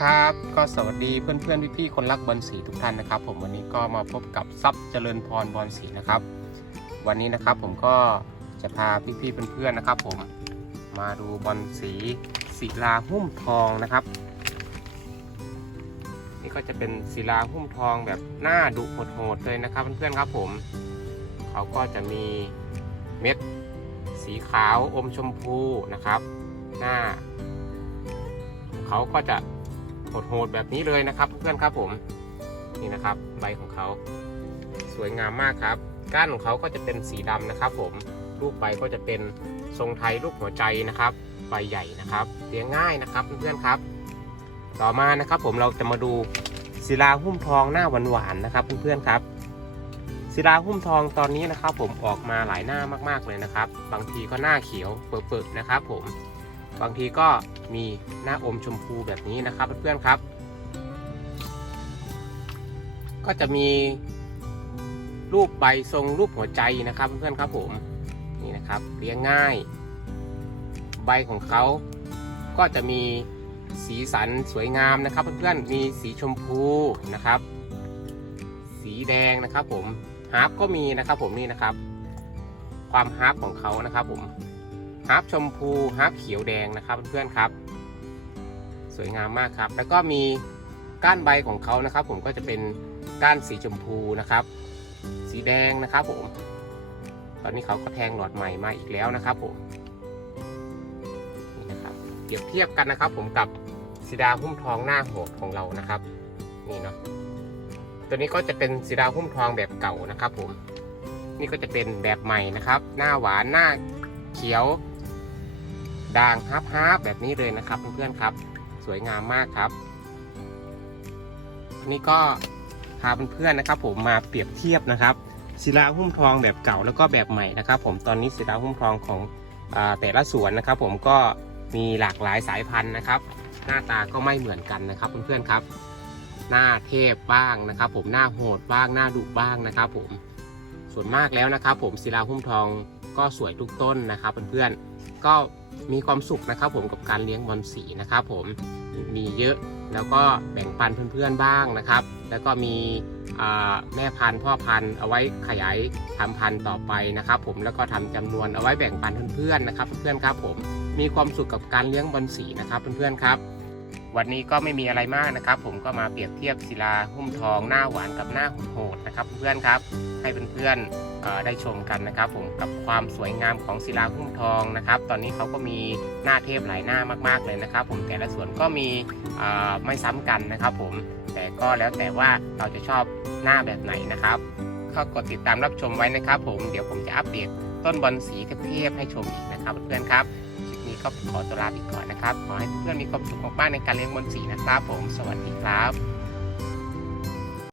ครับ ก็สวัสดีเพื่อนๆพี่ๆคนรักบอลสีทุกท่านนะครับ ผมวันนี้ก็มาพบกับซับเจริญพรบอลสีนะครับ วันนี้นะครับผมก็จะพาพี่ๆเพื่อนๆนะครับ ผมมาดูบอลสีศิลาหุ้มทองนะครับ นี่ก็จะเป็นศิลาหุ้มทองแบบหน้าดุโหดๆเลยนะครับเพื่อนๆครับผม เขาก็จะมีเม็ดสีขาวอมชมพูนะครับ หน้า เขาก็จะ โหดๆแบบนี้เลยนะครับ เพื่อนครับผมนี่นะครับ ใบของเขา สวยงามมากครับ ก้านของเขาก็จะเป็นสีดำนะครับผมรูปใบก็จะเป็นทรงไทยรูปหัวใจนะครับใบใหญ่นะครับเลี้ยงง่ายนะครับเพื่อนๆครับ ต่อมานะครับผมเราจะมาดูศิลาหุ้มทองหน้าหวานๆนะครับเพื่อนๆครับศิลาหุ้มทองตอนนี้นะครับ ผมออกมาหลายหน้ามากๆเลยนะครับ บางทีก็หน้าเขียวเปิดๆนะครับ ผม บางทีก็มีหน้าอมชมพูแบบนี้นะครับเพื่อนๆครับ ก็จะมีรูปใบทรงรูปหัวใจนะครับเพื่อนๆครับผมนี่นะครับเลี้ยงง่าย ใบของเขาก็จะมีสีสันสวยงามนะครับเพื่อนๆมีสีชมพูนะครับ สีแดงนะครับผมฮาร์ปก็มีนะครับผมนี่นะครับ ความฮาร์ปของเขานะครับผม ฮาร์ปชมพูฮาร์ปเขียวแดงนะครับเพื่อนๆครับ สวยงามมากครับ แล้วก็มีก้านใบของเขานะครับ ผมก็จะเป็นก้านสีชมพูนะครับ สีแดงนะครับผม ตอนนี้เขาก็แทงหลอดใหม่มาอีกแล้วนะครับผมนี่นะครับเปรียบเทียบกันนะครับ ผมกับสีดาหุ้มทองหน้าโหดของเรานะครับ นี่เนาะตัวนี้ก็จะเป็นสีดาหุ้มทองแบบเก่านะครับ ผม นี่ก็จะเป็นแบบใหม่นะครับ หน้าหวานหน้าเขียว ด่างฮับฮับแบบนี้เลยนะครับเพื่อนๆครับ สวยงามมากครับนี่ก็พาเพื่อนๆนะครับ ผมมาเปรียบเทียบนะครับศิลาหุ้มทองแบบเก่าแล้วก็แบบใหม่นะครับ ผมตอนนี้ศิลาหุ้มทองของอแต่ละสวนนะครับ ผมก็มีหลากหลายสายพันธุ์นะครับ หน้าตาก็ไม่เหมือนกันนะครับเพื่อนๆครับ หน้าเทพบ้างนะครับ ผมหน้าโหดบ้างหน้าดุบ้างนะครับ ผมส่วนมากแล้วนะครับ ผมศิลาหุ้มทองก็สวยทุกต้นนะครับเพื่อนๆ ก็มีความสุขนะครับผมกับการเลี้ยงบอลสีนะครับผมมีเยอะแล้วก็แบ่งปันเพื่อนๆบ้างนะครับ แล้วก็มีแม่พันธุ์พ่อพันธุ์เอาไว้ขยายทำพันธุ์ต่อไปนะครับ ผมแล้วก็ทำจำนวนเอาไว้แบ่งปันเพื่อนๆนะครับ เพื่อนๆครับผมมีความสุขกับการเลี้ยงบอลสีนะครับเพื่อนๆครับ วันนี้ก็ไม่มีอะไรมากนะครับ ผมก็มาเปรียบเทียบศิลาหุ้มทองหน้าหวานกับหน้าโหดนะครับ เพื่อนครับให้เพื่อนๆได้ชมกันนะครับ ผมกับความสวยงามของศิลาหุ้มทองนะครับ ตอนนี้เขาก็มีหน้าเทพหลายหน้ามากๆเลยนะครับ ผมแต่ละส่วนก็มีไม่ซ้ำกันนะครับ ผมแต่ก็แล้วแต่ว่าเราจะชอบหน้าแบบไหนนะครับก็กดติดตามรับชมไว้นะครับ ผมเดี๋ยวผมจะอัปเดตต้นบอลสีเทพๆให้ชมอีกนะครับ เพื่อนๆครับ ก็ขอตัวลาไปก่อนนะครับ ขอให้เพื่อนมีความสุขมากๆในการเลี้ยงบอลสีนะครับผม สวัสดีครับ